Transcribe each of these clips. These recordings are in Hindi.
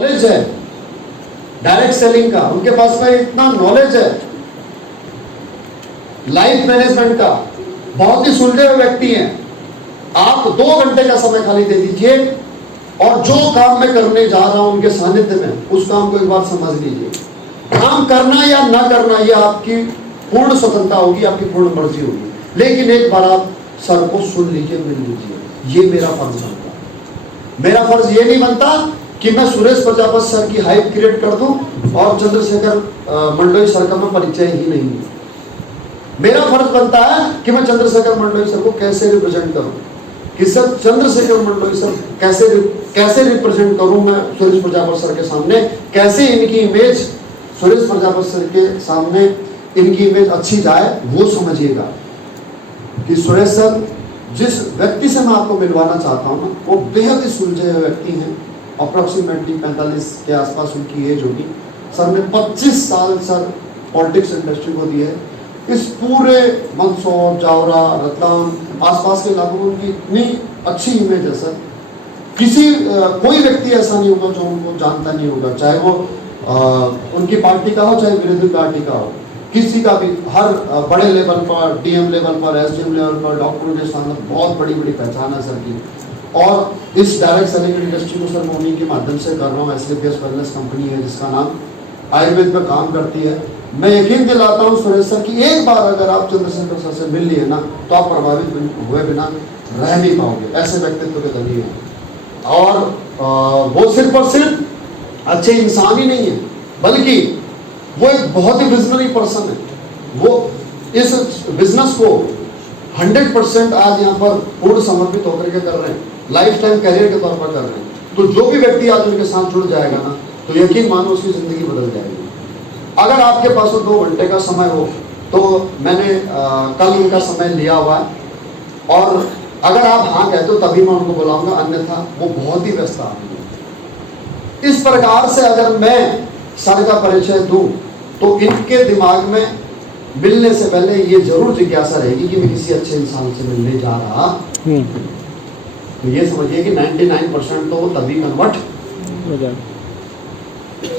नॉलेज है डायरेक्ट सेलिंग का, उनके पास में इतना नॉलेज है लाइफ मैनेजमेंट का, बहुत ही सुलझे हुए व्यक्ति हैं। आप 2 घंटे का समय खाली दे दीजिए और जो काम मैं करने जा रहा हूं उनके सानिध्य में, उस काम को एक बार समझ लीजिए। काम करना या ना करना ये आपकी पूर्ण स्वतंत्रता होगी, आपकी पूर्ण मर्जी होगी, लेकिन एक बार आप सर को सुन लीजिए, मिल लीजिए। ये मेरा फर्ज बनता है। मेरा फर्ज ये नहीं बनता कि मैं सुरेश प्रजापति सर की हाइप क्रिएट कर दूं और चंद्रशेखर मंडोई सर का मैं परिचय ही नहीं हूं। मेरा फर्ज बनता है कि मैं चंद्रशेखर मंडोई सर को कैसे रिप्रेजेंट करूं, कि सर चंद्रशेखर मंडोई सर कैसे रिप्रेजेंट करूं मैं सुरेश प्रजापति सर के सामने, कैसे इनकी इमेज सुरेश प्रजापति सर के सामने इनकी इमेज अच्छी जाए, वो समझिएगा कि सुरेश सर जिस व्यक्ति से मैं आपको मिलवाना चाहता हूं ना, वो बेहद ही सुलझे हुए व्यक्ति हैं। अप्रोक्सीमेटली 45 के आसपास उनकी एज होगी। सर ने 25 साल सर पॉलिटिक्स इंडस्ट्री को दिए। इस पूरे मंदसौर, जावरा, रतलाम आसपास के इलाकों में उनकी इतनी अच्छी इमेज है सर, कोई व्यक्ति ऐसा नहीं होगा जो उनको जानता नहीं होगा, चाहे वो उनकी पार्टी का हो चाहे विरोधी पार्टी का हो, किसी का भी, हर बड़े लेवल पर, डीएम लेवल पर, एसडीएम लेवल पर, डॉक्टरों के सामने बहुत बड़ी बड़ी पहचान है सर की। और इस डायरेक्ट सेलिंग इंडस्ट्री को सर मैं उन्हीं के माध्यम से कर रहा हूँ। एसलीपीएस वेलनेस कंपनी है जिसका नाम आयुर्वेद में काम करती है। मैं यकीन दिलाता हूँ सुरेश सर की एक बार अगर आप चंद्रशेखर सर से मिल लिए ना, तो आप प्रभावित हुए बिना रह नहीं पाओगे। ऐसे व्यक्तित्व के धनी हैं। और वो सिर्फ और सिर्फ अच्छे इंसान ही नहीं है, बल्कि वो एक बहुत ही विजनरी पर्सन है। वो इस बिजनेस को 100% आज यहाँ पर पूर्ण समर्पित होकर के कर रहे हैं, लाइफ टाइम करियर के तौर पर कर रहे हैं। तो जो भी व्यक्ति आज उनके साथ जुड़ जाएगा ना, तो यकीन मानो उसकी जिंदगी बदल जाएगी। अगर आपके पास 2 घंटे का समय हो, तो मैंने कल उनका समय लिया हुआ है, और अगर आप हाँ कहते हो तभी मैं उनको बुलाऊंगा, अन्यथा वो बहुत ही व्यस्त आदमी है। इस प्रकार से अगर मैं सर का परिचय दूं, तो इनके दिमाग में मिलने से पहले ये जरूर जिज्ञासा रहेगी कि मैं किसी अच्छे इंसान से मिलने जा रहा। तो ये समझिए कि 99% तो तभी कन्वर्ट हो जाए,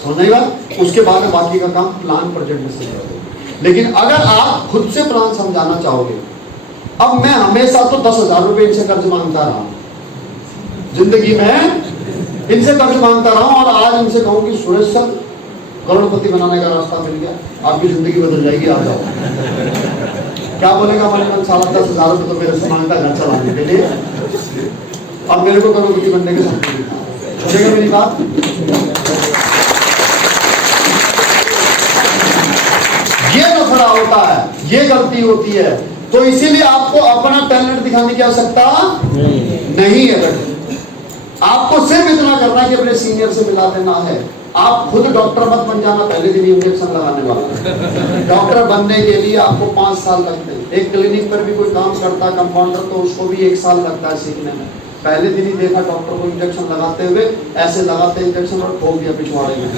समझेगा। उसके बाद में बाकी का काम प्लान प्रोजेक्ट में से करोगे। लेकिन अगर आप खुद से प्लान समझाना चाहोगे, अब मैं हमेशा तो 10,000 रुपए इनसे कर्ज मांगता रहा, जिंदगी में इनसे कर्ज मांगता रहा हूं, और आज इनसे कहूं कि सुरेश सर करोड़पति बनाने का रास्ता मिल गया, आपकी जिंदगी बदल जाएगी, आ जाओ। क्या बोलेगा हमारे 10,000 रुपए तो मेरे से मांगता घर चलाने के लिए, अब मेरे को करोड़पति बनने के साथ सुनेगा मेरी बात। ये नफरा होता है, ये गलती होती है। तो इसीलिए आपको अपना टैलेंट दिखाने की आवश्यकता नहीं है। आपको सिर्फ इतना करना है कि अपने सीनियर से मिला देना है। आप खुद डॉक्टर मत बन जाना पहले दिन इंजेक्शन लगाने वाला। डॉक्टर बनने के लिए आपको 5 साल लगते हैं। एक क्लिनिक पर भी कोई काम करता है कंपाउंडर, तो उसको भी 1 साल लगता है सीखने में। पहले दिन ही देखा डॉक्टर को इंजेक्शन लगाते हुए, ऐसे लगाते इंजेक्शन और ठोक दिया पिछवाड़े में।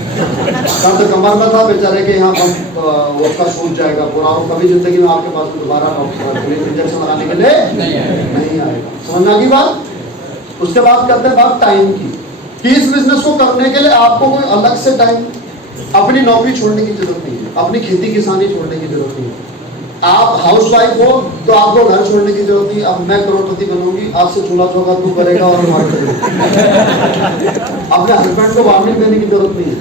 दर्द कमर में था बेचारे के, यहाँ उसका सूझ जाएगा पूरा, और कभी जिंदगी में आपके पास दोबारा डॉक्टर इंजेक्शन लगाने के लिए नहीं आएगा। समझना की बात। उसके बाद करते हैं बात टाइम की, कि इस बिजनेस को करने के लिए आपको कोई अलग से टाइम, अपनी नौकरी छोड़ने की जरूरत नहीं है, अपनी खेती किसानी छोड़ने की जरूरत नहीं है। आप हाउसवाइफ हो तो आपको घर छोड़ने की जरूरत नहीं। अब मैं करोड़पति बनूंगी, आपसे चूल्हा चौका तू करेगा और अपने हस्बैंड को वार्निंग देने की जरूरत नहीं है।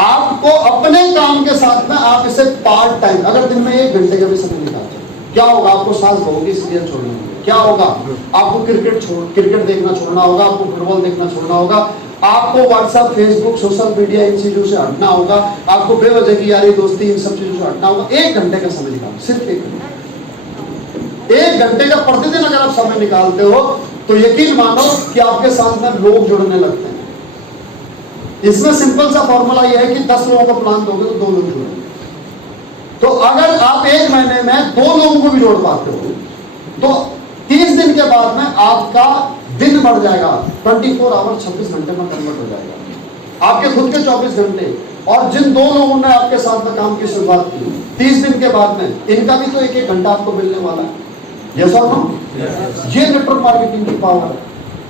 आपको अपने काम के साथ में आप इसे पार्ट टाइम, अगर दिन में 1 घंटे का भी समय निकालते, क्या होगा? आपको सास बहू की सीरियल छोड़ना होगा। क्या होगा? आपको क्रिकेट देखना छोड़ना होगा, आपको फुटबॉल देखना छोड़ना होगा, आपको व्हाट्सएप, फेसबुक, सोशल मीडिया इन चीजों से हटना होगा, आपको बेवजह की यारी दोस्ती इन सब चीजों से हटना होगा। 1 घंटे का समय निकालो, सिर्फ 1 घंटे। 1 घंटे का प्रतिदिन अगर आप समय निकालते हो, तो यकीन मानो कि आपके साथ में लोग जुड़ने लगते हैं। इसमें सिंपल सा फॉर्मूला यह है कि 10 लोगों को प्लान दोगे तो 2 लोग जुड़ेंगे। तो अगर आप 1 महीने में 2 लोगों को भी जोड़ पाते हो, तो 30 दिन के बाद में आपका दिन बढ़ जाएगा, 24 आवर 26 घंटे में कन्वर्ट हो जाएगा, आपके खुद के 24 घंटे। और जिन 2 लोगों ने आपके साथ में काम की शुरुआत की, 30 दिन के बाद में इनका भी तो 1-1 घंटा आपको मिलने वाला है। यस और नो? ये नेटवर्क मार्केटिंग की पावर है।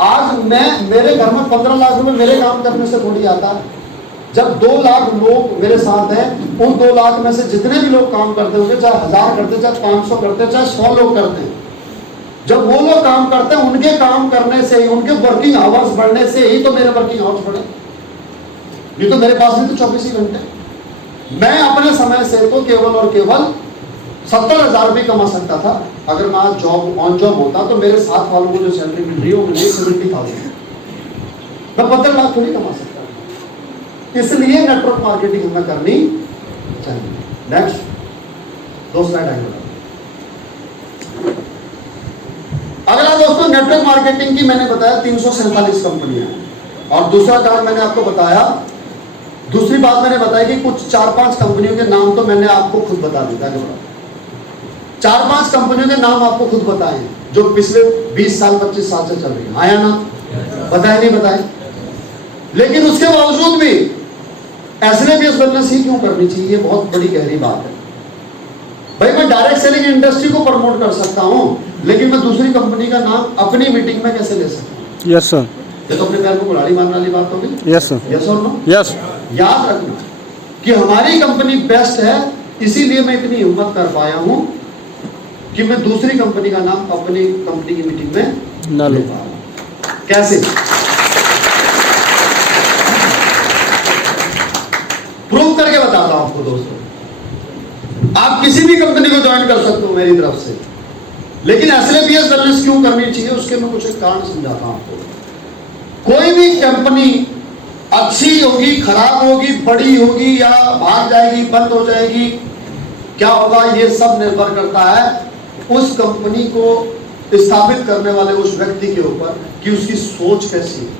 आज मेरे घर में 15 लाख रुपए मेरे काम करने से थोड़ी आता है। जब 2 लाख लोग मेरे साथ हैं, उन 2 लाख में से जितने भी लोग काम करते होंगे, चाहे 1000 करते, चाहे 500 करते, चाहे 100 लोग करते हैं, जब वो लोग काम करते हैं, उनके काम करने से ही, उनके वर्किंग आवर्स बढ़ने से ही तो मेरे वर्किंग आवर्स बढ़े। नहीं तो मेरे पास भी तो 24 ही घंटे। मैं अपने समय से तो केवल और केवल 70,000 रुपये कमा सकता था। अगर मैं आज ऑन जॉब होता तो मेरे साथ वालों को जो सैलरी मिल रही है वो मिल रही 70,000। मैं 15 लाख थोड़ी कमा सकता। इसलिए नेटवर्क मार्केटिंग हमें करनी चाहिए। नेक्स्ट 2 स्लाइड आगे। अगला दोस्तों, नेटवर्क मार्केटिंग की मैंने बताया 347 कंपनियां, और दूसरा काम मैंने आपको बताया, दूसरी बात मैंने बताई कि कुछ 4-5 कंपनियों के नाम तो मैंने आपको खुद बता दिया। 4-5 कंपनियों के नाम आपको खुद बताए जो पिछले 20 साल 25 साल से चल रही है। आया ना? बताए नहीं बताए? लेकिन उसके बावजूद भी एसएलपीएस बिजनेस ही क्यों करनी चाहिए? बहुत बड़ी गहरी बात है भाई। मैं डायरेक्ट सेलिंग इंडस्ट्री को प्रमोट कर सकता हूं, लेकिन मैं दूसरी कंपनी का नाम अपनी मीटिंग में कैसे ले सकता हूं? Yes sir. ये तो अपने पैर को कुल्हाड़ी मारने वाली बात होगी। Yes sir. यस और नो? यस। याद रखना कि हमारी कंपनी बेस्ट है, इसीलिए मैं इतनी हिम्मत कर पाया हूं कि मैं दूसरी कंपनी का नाम अपनी कंपनी की मीटिंग में ना ले। कैसे प्रूव करके बताता हूं आपको दोस्तों। आप किसी भी कंपनी को ज्वाइन कर सकते हो मेरी तरफ से, लेकिन एसएलपीएस बिजनेस क्यों करनी चाहिए उसके मैं कुछ एक कारण समझाता हूं आपको। कोई भी कंपनी अच्छी होगी, खराब होगी, बड़ी होगी या भाग जाएगी, बंद हो जाएगी, क्या होगा, ये सब निर्भर करता है उस कंपनी को स्थापित करने वाले उस व्यक्ति के ऊपर कि उसकी सोच कैसी है।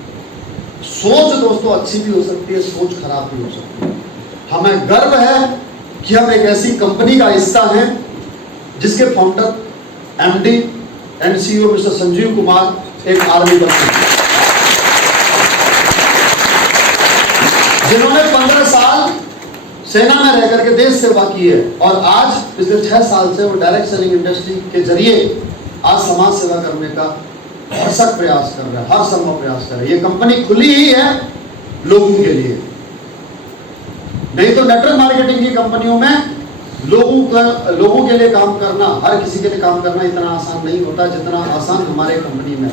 सोच दोस्तों अच्छी भी हो सकती है, सोच खराब भी हो सकती है। हमें गर्व है कि हम एक ऐसी कंपनी का हिस्सा हैं जिसके founder MD and CEO mister Sanjeev Kumar एक आर्मी पर्सन हैं, जिन्होंने 15 साल सेना में रह करके देश सेवा की है, और आज पिछले 6 साल से वो डायरेक्ट सेलिंग इंडस्ट्री के जरिए आज समाज सेवा करने का भरसक प्रयास कर रहा है, हर संभव प्रयास कर रहा है। ये कंपनी खुली ही है लोगों के लिए, नहीं तो नेटवर्क मार्केटिंग की कंपनियों में लोगों के लिए काम करना, हर किसी के लिए काम करना इतना आसान नहीं होता जितना आसान हमारे कंपनी में।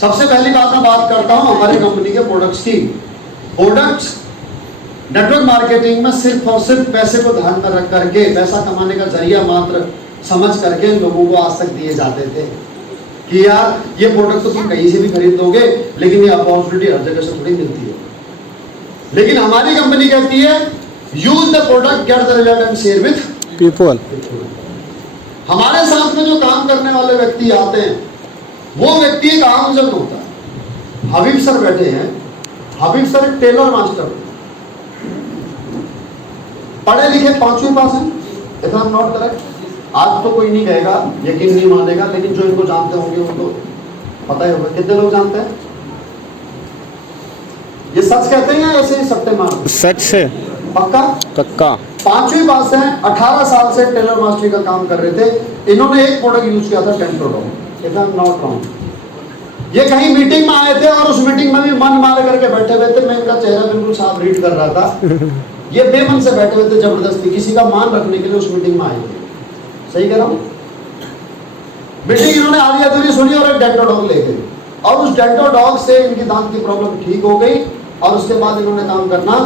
सबसे पहली बात मैं बात करता हूं हमारे कंपनी के प्रोडक्ट्स की। प्रोडक्ट्स नेटवर्क मार्केटिंग में सिर्फ और सिर्फ पैसे को ध्यान में रख करके, पैसा कमाने का जरिया मात्र समझ करके लोगों को आज तक दिए जाते थे कि यार ये प्रोडक्ट तो तुम कहीं से भी खरीद दोगे, लेकिन ये अपॉर्चुनिटी हर जगह से थोड़ी मिलती है। लेकिन हमारी कंपनी कहती है use the product, get the result and share with people. हमारे साथ में जो काम करने वाले व्यक्ति आते हैं वो व्यक्ति एक आमजन होता है। हबीब सर बैठे हैं, हबीब सर एक टेलर मास्टर, पढ़े लिखे 5वीं पास हैं, if I am not correct. आज तो कोई नहीं कहेगा, यकीन नहीं मानेगा, लेकिन जो इनको जानते होंगे वो तो पता ही होगा। कितने लोग जानते हैं? ये सच कहते हैं या ऐसे ही सट्टे मारते? सच से। पक्का? पक्का। 5वीं पास हैं, 18 साल से टेलर मास्टरी का काम कर रहे थे। इन्होंने एक प्रोडक्ट यूज किया था, टेंट्रोडॉन, if I am not wrong. ये कहीं मीटिंग में आए थे और उस मीटिंग में भी मन मार करके बैठे हुए थे। मैं इनका चेहरा बिल्कुल साफ रीड कर रहा था। ये बेमन से बैठे हुए थे, जबरदस्ती किसी का मान रखने के लिए उस मीटिंग में आए थे। सही कह रहा हूं? मीटिंग इन्होंने आधी अधूरी सुनी और एक डेंटोडॉग ले गए, और उस डेंटोडॉग से इनकी दांत की प्रॉब्लम ठीक हो गई, और उसके बाद इन्होंने काम करना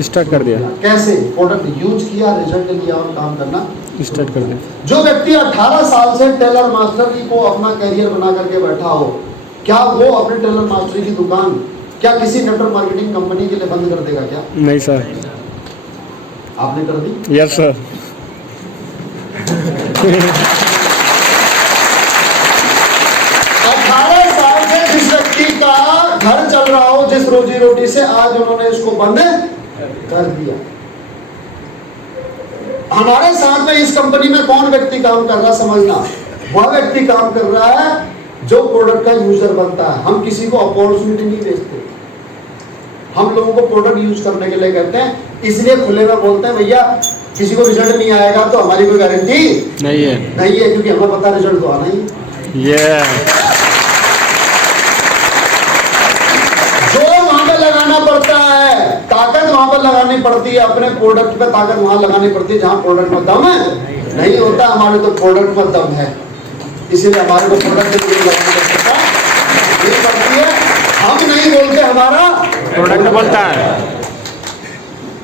स्टार्ट कर दिया। कैसे? प्रोडक्ट यूज किया, रिजल्ट लिया और काम करना स्टार्ट कर दिया। जो व्यक्ति 18 साल से टेलर मास्टरी को अपना कैरियर बना करके बैठा हो, क्या वो अपने टेलर मास्टरी की दुकान क्या किसी नेटवर्क मार्केटिंग कंपनी के लिए बंद कर देगा? क्या नहीं सर। आपने कर दी? Yes sir. 18 साल से जिस व्यक्ति का घर चल रहा हो, जिस रोजी रोटी से, आज उन्होंने इसको बंद कर दिया। हमारे साथ में इस कंपनी में कौन व्यक्ति काम कर रहा, समझना। वह व्यक्ति काम कर रहा है जो प्रोडक्ट का यूजर बनता है। हम किसी को अपॉर्चुनिटी नहीं देते, हम लोगों को प्रोडक्ट यूज करने के लिए कहते हैं। इसलिए खुले में बोलते हैं भैया किसी को रिजल्ट नहीं आएगा तो हमारी कोई गारंटी नहीं है, क्योंकि हमें पता रिजल्ट तो आना ही। केवल लगानी पड़ती है अपने प्रोडक्ट पे ताकत वहां लगानी पड़ती है जहां प्रोडक्ट में दम है नहीं होता। हमारे तो प्रोडक्ट पर दम है, इसीलिए हमारे को प्रोडक्ट पे लगानी पड़ती है। हम नहीं बोलते, हमारा प्रोडक्ट बोलता है।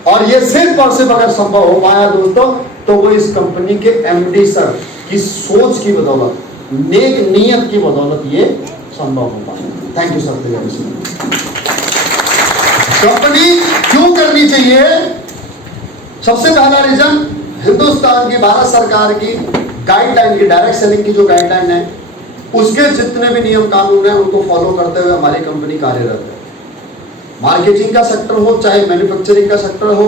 और ये सिर्फ और सिर्फ अगर संभव हो पाया दोस्तों, तो वो इस कंपनी के एमडी सर की सोच की बदौलत, नेक नीयत की बदौलत ये संभव हो पाया। Thank you sir. कंपनी क्यों करनी चाहिए? सबसे पहला रीजन, हिंदुस्तान की भारत सरकार की गाइडलाइन की, डायरेक्ट सेलिंग की जो गाइडलाइन है, उसके जितने भी नियम कानून है उनको फॉलो करते हुए हमारी कंपनी कार्यरत है। मार्केटिंग का सेक्टर हो, चाहे मैन्युफैक्चरिंग का सेक्टर हो,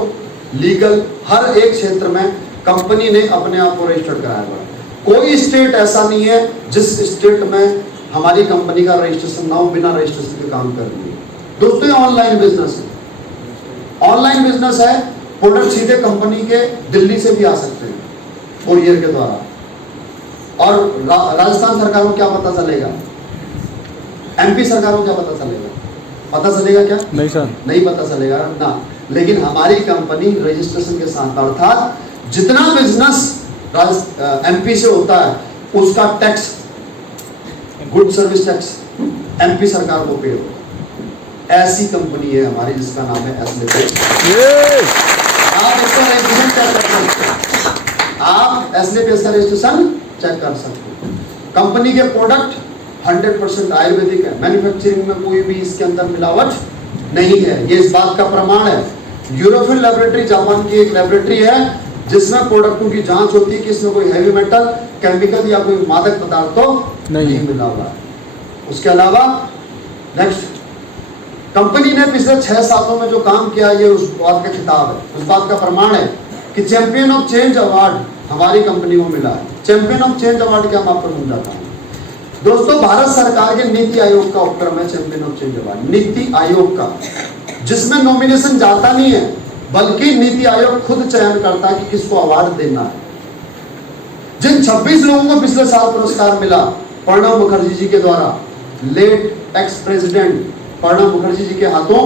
लीगल, हर एक क्षेत्र में कंपनी ने अपने आप को रजिस्टर्ड कराया हुआ है। कोई स्टेट ऐसा नहीं है जिस स्टेट में हमारी कंपनी का रजिस्ट्रेशन ना हो, बिना रजिस्ट्रेशन के काम कर रही है। दोस्तों, ये ऑनलाइन बिजनेस है, ऑनलाइन बिजनेस है। प्रोडक्ट सीधे कंपनी के दिल्ली से भी आ सकते हैं कोरियर के द्वारा। और राजस्थान सरकार को क्या पता चलेगा, एमपी सरकार को क्या पता चलेगा? पता चलेगा क्या? नहीं सर, नहीं पता चलेगा ना। लेकिन हमारी कंपनी रजिस्ट्रेशन के साथ, अर्थात जितना बिजनेस एमपी से होता है उसका tax, good service tax MP सरकार को पे होगा। ऐसी कंपनी है हमारी जिसका नाम है एसलेपेस। आप इसका रजिस्ट्रेशन चेक कर सकते हैं, आप एसलेपेस का रजिस्ट्रेशन चेक कर सकते हैं। कंपनी के प्रोडक्ट 100% आयुर्वेदिक है, मैन्युफैक्चरिंग में कोई भी इसके अंदर मिलावट नहीं है। ये इस बात का प्रमाण है। यूरोपियन लेबोरेटरी, जापान की एक लेबोरेटरी है जिसमें प्रोडक्टों की जांच होती है कि इसमें कोई हैवी मेटल, केमिकल या कोई मादक पदार्थ तो नहीं मिला हुआ है। उसके अलावा नेक्स्ट, कंपनी ने पिछले 6 सालों में जो काम किया, ये उस बात का खिताब है, उस बात का प्रमाण है कि चैंपियन ऑफ चेंज अवार्ड हमारी कंपनी को मिला है। चैंपियन ऑफ चेंज अवार्ड क्या, मैं आपको समझाता हूँ। दोस्तों, भारत सरकार के नीति आयोग का उपक्रम है champion of change award, NITI Aayog का, जिसमें नॉमिनेशन जाता नहीं है बल्कि नीति आयोग खुद चयन करता है कि किसको अवार्ड देना है। जिन 26 लोगों को पिछले साल पुरस्कार मिला प्रणब मुखर्जी जी के द्वारा, late ex president Pranab Mukherjee ji के हाथों,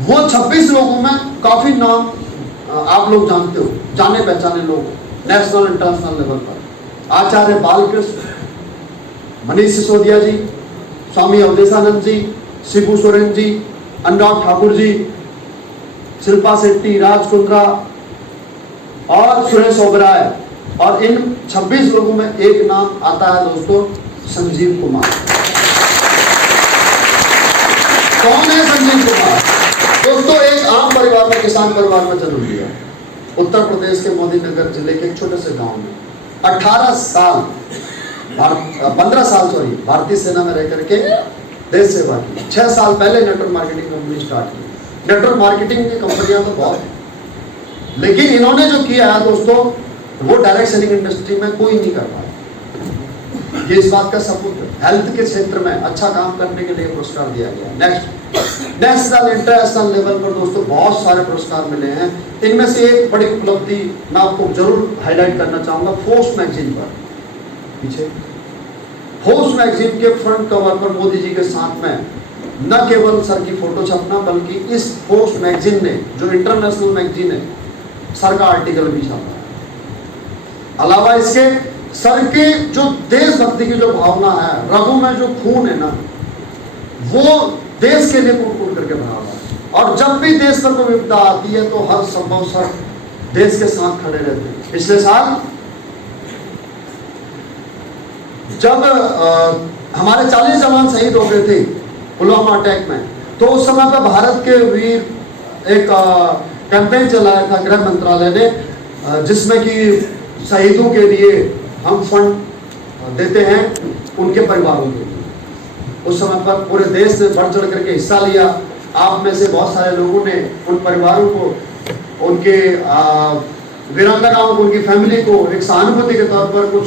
वो 26 लोगों में काफी नाम आप लोग जानते हो, जाने पहचाने लोग नेशनल इंटरनेशनल लेवल पर। आचार्य बालकृष्ण, मनीष सिसोदिया जी, स्वामी अवधेशानंद जी, शिबू सोरेन जी, अनुराग ठाकुर जी, शिल्पा शेट्टी, राज कुंद्रा और सुरेश ओबराय। और इन 26 लोगों में एक नाम आता है दोस्तों, संजीव कुमार। कौन है संजीव कुमार? दोस्तों, एक आम परिवार में, किसान परिवार में जन्म लिया, उत्तर प्रदेश के मोदी नगर जिले के एक छोटे से गांव में। 15 साल भारतीय सेना में रह करके देश सेवा की। 6 साल पहले नेटवर्क मार्केटिंग कंपनी स्टार्ट की। नेटवर्क मार्केटिंग की कंपनियां तो बहुत है, लेकिन इन्होंने जो किया है दोस्तों, वो डायरेक्ट सेलिंग इंडस्ट्री में कोई नहीं कर पाया। ये इस बात का सबूत है। हेल्थ के क्षेत्र में अच्छा काम करने के लिए पुरस्कार दिया गया। नेक्स्ट, नेशनल इंटरनेशनल लेवल पर दोस्तों बहुत सारे पुरस्कार मिले हैं। इनमें से एक बड़ी उपलब्धि मैं आपको जरूर हाईलाइट करना चाहूंगा। फोर्स मैगजीन पर, पीछे फोर्स मैगजीन के फ्रंट कवर पर मोदी जी के साथ में न केवल सर की फोटो छपना, बल्कि इस फोर्स मैगजीन ने, जो इंटरनेशनल मैगजीन है, सर का आर्टिकल भी छापा है। अलावा इसके सर के जो देशभक्ति की जो भावना है, रगों में जो खून है ना, वो देश के लिए कूट करके भरा हुआ है। और जब भी देश पर कोई विपदा आती है तो हर संभव सर देश के साथ खड़े रहते हैं। पिछले साल जब हमारे 40 जवान शहीद हो गए थे पुलवामा अटैक में, तो उस समय पर भारत के वीर एक कैंपेन चलाया था गृह मंत्रालय ने, जिसमें कि शहीदों के लिए हम फंड देते हैं उनके परिवारों के लिए। उस समय पर पूरे देश ने बढ़ चढ़ करके हिस्सा लिया। आप में से बहुत सारे लोगों ने उन परिवारों को, उनके वीरांगनाओं को, उनकी फैमिली को एक सहानुभूति के तौर पर कुछ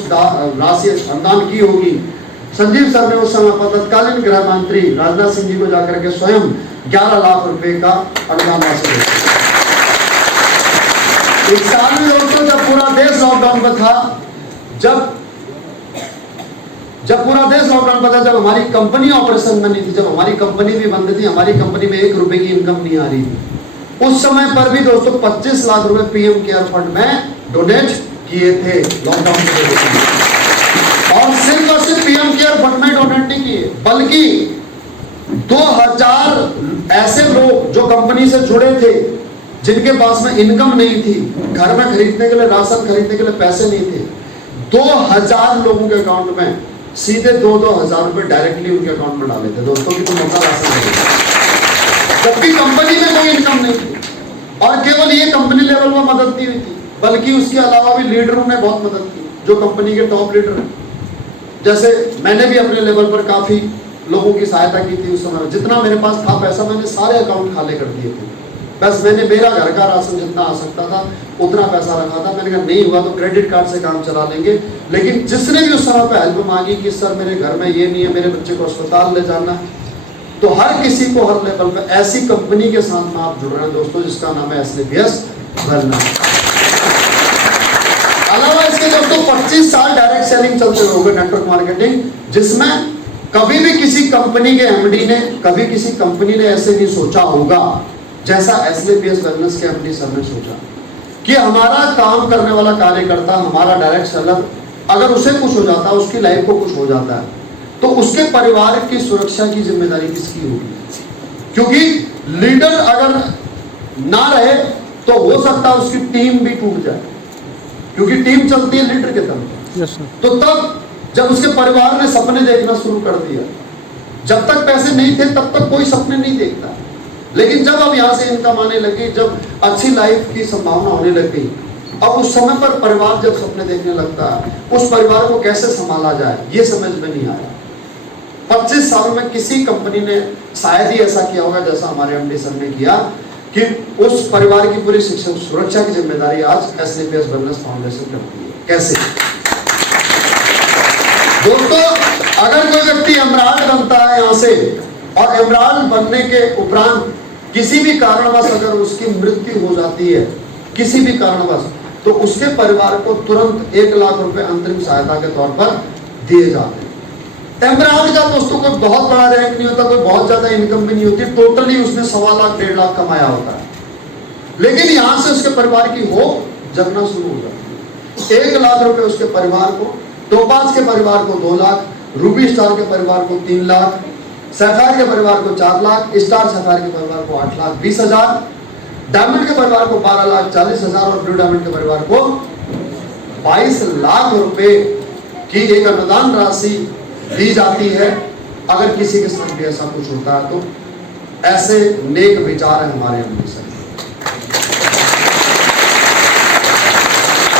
राशि अनुदान की होगी। संजीव सर ने उस समय पर तत्कालीन गृह मंत्री राजनाथ सिंह जी को जाकर के स्वयं 11 लाख रुपए का अनुदान राशि दिया। इस साल में दोस्तों जब पूरा देश लॉकडाउन पर था, जब पूरा देश लॉकडाउन पर था, जब हमारी कंपनी ऑपरेशन में नहीं थी, जब हमारी कंपनी भी बंद थी, हमारी कंपनी में 1 रुपए की इनकम नहीं आ रही थी, उस समय पर भी दोस्तों 25 लाख रुपए पीएम केयर फंड में डोनेट किए थे लॉकडाउन के दौरान। और सिर्फ पीएम केयर फंड में डोनेट नहीं किए, बल्कि 2000 ऐसे लोग जो कंपनी से जुड़े थे, जिनके पास में इनकम नहीं थी, घर में खरीदने के लिए, राशन खरीदने के लिए पैसे नहीं थे, 2000 लोगों के अकाउंट में सीधे 2-2 हजार रुपए डायरेक्टली उनके अकाउंट में डाले थे दोस्तों की, तुम अपना राशन खरीदो। जबकि कंपनी में कोई इनकम नहीं थी, और केवल ये कंपनी लेवल में मदद नहीं हुई थी, बल्कि उसके अलावा भी लीडरों ने बहुत मदद की, जो कंपनी के टॉप लीडर हैं। जैसे मैंने भी अपने लेवल पर काफी लोगों की सहायता की थी। उस समय जितना मेरे पास था पैसा, मैंने सारे अकाउंट खाली कर दिए थे। बस मैंने मेरा घर का राशन जितना आ सकता था उतना पैसा रखा था। मैंने कहा नहीं हुआ तो क्रेडिट कार्ड से काम चला लेंगे। लेकिन जिसने भी उस समय पे हेल्प मांगी कि सर मेरे घर में ये नहीं है, मेरे बच्चे को अस्पताल ले जाना, तो हर किसी को हर लेवल पे ऐसी कंपनी के साथ में आप जुड़ रहे हैं दोस्तों, जिसका नाम है एसलेपियस वेलनेस। अलावा इसके दोस्तों 25 साल डायरेक्ट सेलिंग चलते हुए नेटवर्क मार्केटिंग, जिसमें कभी भी किसी कंपनी के एमडी ने, कभी किसी कंपनी ने ऐसे नहीं सोचा होगा जैसा एसलेपियस वेलनेस के एमडी सर ने सोचा कि हमारा काम करने वाला कार्यकर्ता, हमारा डायरेक्ट सेलर, अगर उसे कुछ हो जाता है, उसकी लाइफ को कुछ हो जाता है, तो उसके परिवार की सुरक्षा की जिम्मेदारी किसकी होगी? क्योंकि लीडर अगर ना रहे तो हो सकता है उसकी टीम भी टूट जाए, क्योंकि टीम चलती है लीडर के तरफ। तो तब जब उसके परिवार ने सपने देखना शुरू कर दिया, जब तक पैसे नहीं थे तब तक कोई सपने नहीं देखता, लेकिन जब अब यहाँ से इनकम आने लगी, जब अच्छी लाइफ की संभावना होने लग गई, अब उस समय पर परिवार जब सपने देखने लगता है, उस परिवार को कैसे संभाला जाए ये समझ में नहीं आया। 25 सालों में किसी कंपनी ने शायद ही ऐसा किया होगा जैसा हमारे एमडी सर ने किया कि उस परिवार की पूरी शिक्षा सुरक्षा की जिम्मेदारी आज एसलेपियस वेलनेस फाउंडेशन करती है। कैसे दोस्तों, अगर कोई व्यक्ति एमराल्ड बनता है यहाँ से, और एमराल्ड बनने के उपरांत किसी भी कारणवश अगर उसकी मृत्यु हो जाती है, किसी भी कारणवश, तो उसके परिवार को तुरंत 1 लाख रुपए अंतरिम सहायता के तौर पर दिए जाते हैं। एमराल्ड का दोस्तों कोई बहुत बड़ा रैंक नहीं होता, कोई बहुत ज्यादा इनकम भी नहीं होती, टोटली उसने 1.25 लाख 1.5 लाख कमाया होता है, लेकिन यहां से उसके परिवार की होप जगना शुरू हो जाती है। 1 लाख रुपए उसके परिवार को, टोपाज के परिवार को 2 लाख, रूबी स्टार के परिवार को 3 लाख, सैफायर के परिवार को 4 लाख, स्टार सैफायर के परिवार को 8 लाख 20 हजार, डायमंड के परिवार को 12 लाख 40 हजार और ब्लू डायमंड के परिवार को 22 लाख रुपए की एक अनुदान राशि दी जाती है अगर किसी के साथ भी ऐसा कुछ होता है। तो ऐसे नेक विचार है हमारे एमडी सर।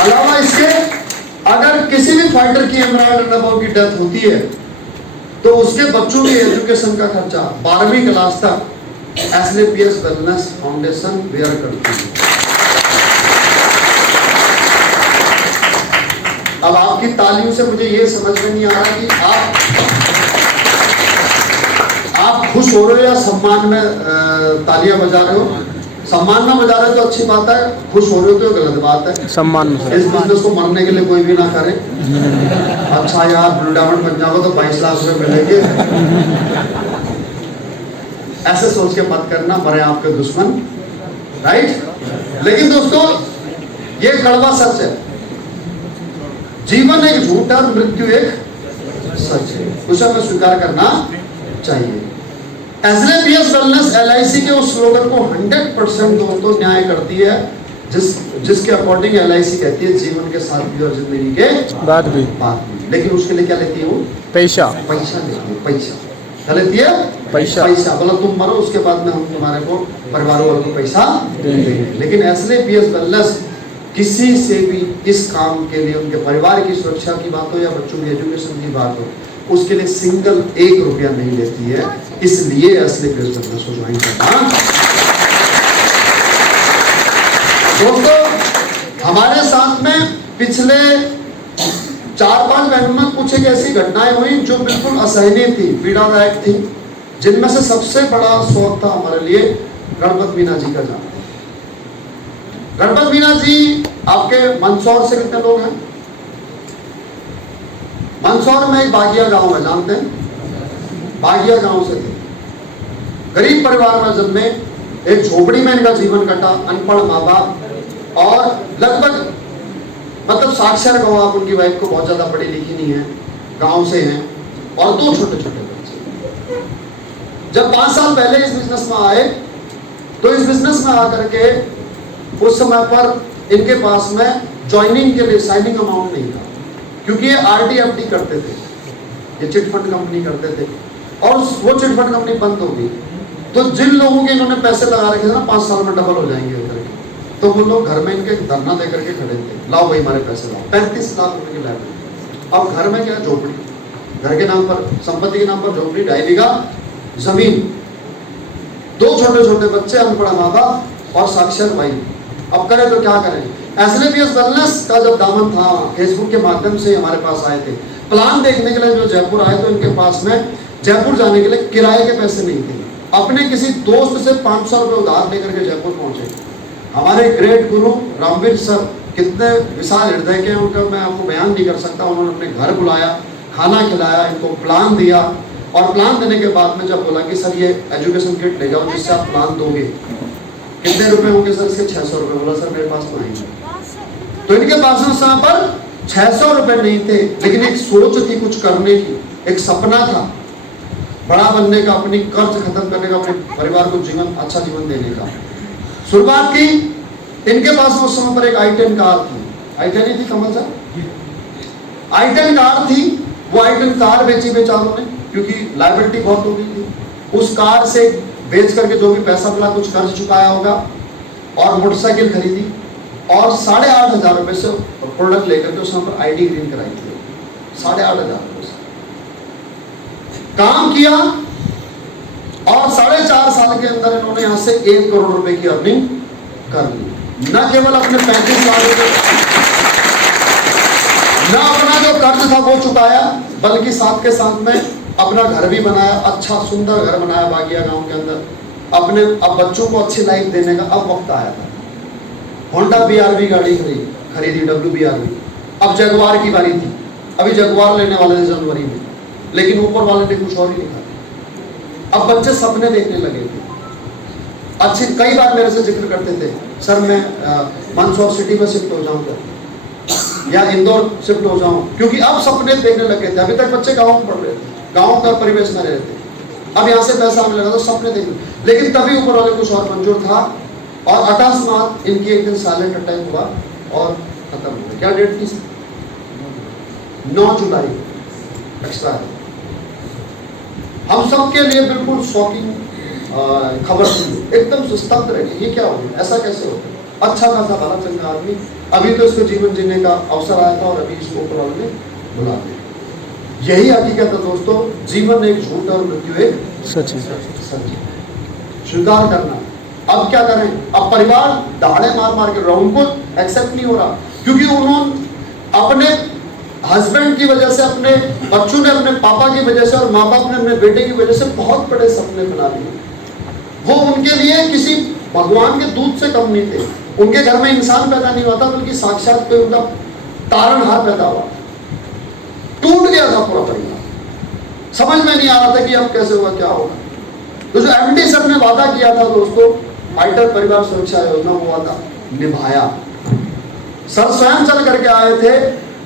अलावा इसके अगर किसी भी फाइटर की एमराल्ड अबाउ की डेथ होती है तो उसके बच्चों की एजुकेशन का खर्चा 12वीं क्लास तक एसलेपियस वेलनेस फाउंडेशन बेयर करती है। अब आपकी तालियों से मुझे ये समझ में नहीं आ रहा कि आप खुश हो रहे हो या सम्मान में तालियां बजा रहे हो। सम्मान में बजा रहे हो तो अच्छी बात है, खुश हो रहे हो तो गलत बात है। सम्मान इस बिजनेस को मरने के लिए कोई भी ना करे। अच्छा यार ब्लू डायमंड बन जाओगे तो 22 लाख रुपए मिलेंगे, ऐसे सोच के मत करना, मरे आपके दुश्मन, राइट। लेकिन दोस्तों ये कड़वा सच है, जीवन एक झूठ है और मृत्यु एक सच है, उसे हमें स्वीकार करना चाहिए। एसलेपियस वेलनेस एलआईसी के उस स्लोगन को 100% दोस्तों न्याय करती है जिसके अकॉर्डिंग एलआईसी कहती है जीवन के साथ भी और जिंदगी के बाद भी। लेकिन उसके लिए क्या लेती है वो? पैसा लेती है। पैसा क्या लेती है? पैसा। बोला तुम मरो उसके बाद में हम तुम्हारे को परिवारों वालों को पैसा देंगे। लेकिन एसलेपियस वेलनेस किसी से भी इस काम के लिए, उनके परिवार की सुरक्षा की बात हो या बच्चों की एजुकेशन की बात हो, उसके लिए सिंगल 1 रुपया नहीं लेती है। इसलिए एसलेपियस वेलनेस को ज्वाइन करना। दोस्तों हमारे साथ में पिछले 4-5 महीनों में कुछ एक ऐसी घटनाएं हुई जो बिल्कुल असहनीय थी, पीड़ादायक थी, जिनमें से सबसे बड़ा शौक था हमारे लिए गणपत मीना जी का जाना। गणपत मीना जी आपके मंदसौर से कितने लोग हैं? मंदसौर में एक बागिया गांव है, जानते हैं? बागिया गांव से थे, गरीब परिवार में जन्मे, एक झोपड़ी में इनका जीवन कटा, अनपढ़ माँ बाप, और लगभग मतलब साक्षर कहो आप, उनकी वाइफ को बहुत ज्यादा पढ़ी लिखी नहीं है, गांव से हैं, और 2 छोटे छोटे बच्चे। जब 5 साल पहले इस बिजनेस में आए तो इस बिजनेस में आकर के उस समय पर इनके पास में ज्वाइनिंग के लिए साइनिंग अमाउंट नहीं था, क्योंकि ये आरडी एफडी करते थे, ये चिटफंड कंपनी करते थे, और वो चिटफंड कंपनी बंद हो गई। तो जिन लोगों के इन्होंने पैसे लगा रखे थे ना 5 साल में डबल हो जाएंगे करके, तो वो लोग घर में इनके धरना दे करके खड़े थे, लाओ भाई हमारे पैसे लाओ। 35 लाख रुपए की लाइब्रेरी। अब घर में क्या, झोपड़ी, घर के नाम पर, संपत्ति के नाम पर झोपड़ी, 2.5 बीघा जमीन, 2 छोटे छोटे बच्चे, अनपढ़ माँ बाप और साक्षर भाई। अब करें तो क्या करें? एसलेपीएस वेलनेस का जब दामन था, फेसबुक के माध्यम से हमारे पास आए थे प्लान देखने के लिए, जो जयपुर आए तो इनके पास में जयपुर जाने के लिए किराए के पैसे नहीं थे। अपने किसी दोस्त से 500 रुपये उधार लेकर के जयपुर पहुंचे। हमारे ग्रेट गुरु रामवीर सर कितने विशाल हृदय के, उनका मैं आपको बयान नहीं कर सकता। उन्होंने अपने घर बुलाया, खाना खिलाया, इनको प्लान दिया, और प्लान देने के बाद में जब बोला कि सर ये एजुकेशन किट ले जाओ जिससे आप प्लान दोगे, कितने रुपए होंगे सर? इसके 600 रुपये। बोला सर मेरे पास में आएंगे। तो इनके पास उस समय पर 600 रुपये नहीं थे, लेकिन एक सोच थी कुछ करने की, एक सपना था बड़ा बनने का, अपनी कर्ज खत्म करने का, अपने परिवार को जीवन, अच्छा जीवन देने का। शुरुआत की इनके पास उस समय पर एक i10 कार थी। i10 ही थी कमल सर? i10 कार थी। वो i10 कार बेची बेचारों ने, क्योंकि लायबिलिटी बहुत हो गई थी। उस कार से बेच करके जो भी पैसा मिला कुछ कर्ज चुकाया होगा, और मोटरसाइकिल खरीदी, और 8,500 रुपए से प्रोडक्ट लेकर के उस पर आईडी ग्रीन कराई थी। 8,500 रुपए से काम किया, और 4.5 साल के अंदर इन्होंने यहाँ से 1 करोड़ रुपए की अर्निंग कर ली। न केवल अपने 35 लाख रुपए, न अपना जो कर्ज था वो चुकाया, बल्कि साथ के साथ में अपना घर भी बनाया, अच्छा सुंदर घर बनाया बागिया गांव के अंदर। अपने अब बच्चों को अच्छी लाइफ देने का अब वक्त आया था। होंडा BRV गाड़ी खरीदी WBRV। अब जगुआर की बारी थी, अभी जगुआर लेने वाले थे जनवरी में, लेकिन ऊपर वाले ने कुछ और ही लिखा। अब बच्चे सपने देखने लगे थे अच्छी। कई बार मेरे से जिक्र करते थे, सर मैं मंदसौर सिटी में शिफ्ट हो जाऊंगा या इंदौर शिफ्ट हो जाऊं, क्योंकि अब सपने देखने लगे थे। अभी तक बच्चे गाँव में पढ़ रहे थे, गाँव का परिवेश में रहे थे, अब यहाँ से पैसा आने लगा तो सपने देखने, लेकिन तभी ऊपर वाले कुछ और मंजूर था, और अकस्मात इनकी एक दिन साइलेंट अटैक हुआ और खत्म हो गया। क्या डेट थी? 9 जुलाई एक्सपायर। हम सबके लिए बिल्कुल शॉकिंग खबर थी, एकदम स्तब्ध रह गए, ये क्या हो गया, ऐसा कैसे हो गया? अच्छा खासा भला चंगा आदमी, अभी तो इसको जीवन जीने का अवसर आया था, और अभी इसको ऊपर वाले ने बुला दिया। यही हकीकत है दोस्तों, जीवन एक झूठ और मृत्यु एक सच है। स्वीकार करना। अब क्या करें? अब परिवार दहाड़े मार मार के रहा, उनको एक्सेप्ट नहीं हो रहा, क्योंकि उन्होंने अपने हस्बैंड की वजह से, अपने बच्चों ने अपने पापा की वजह से, और माँ बाप ने अपने बेटे की वजह से बहुत बड़े सपने बना लिए। वो उनके लिए किसी भगवान के दूत से कम नहीं थे। उनके घर में इंसान पैदा नहीं हुआ था, बल्कि साक्षात कोई उनका तारणहार पैदा हुआ। टूट गया था पूरा परिवार, समझ में नहीं आ रहा था कि अब कैसे होगा, क्या होगा। तो जो MD सर ने वादा किया था दोस्तों, फाइटर परिवार सुरक्षा योजना, वो वादा निभाया। सर स्वयं चल करके आए थे,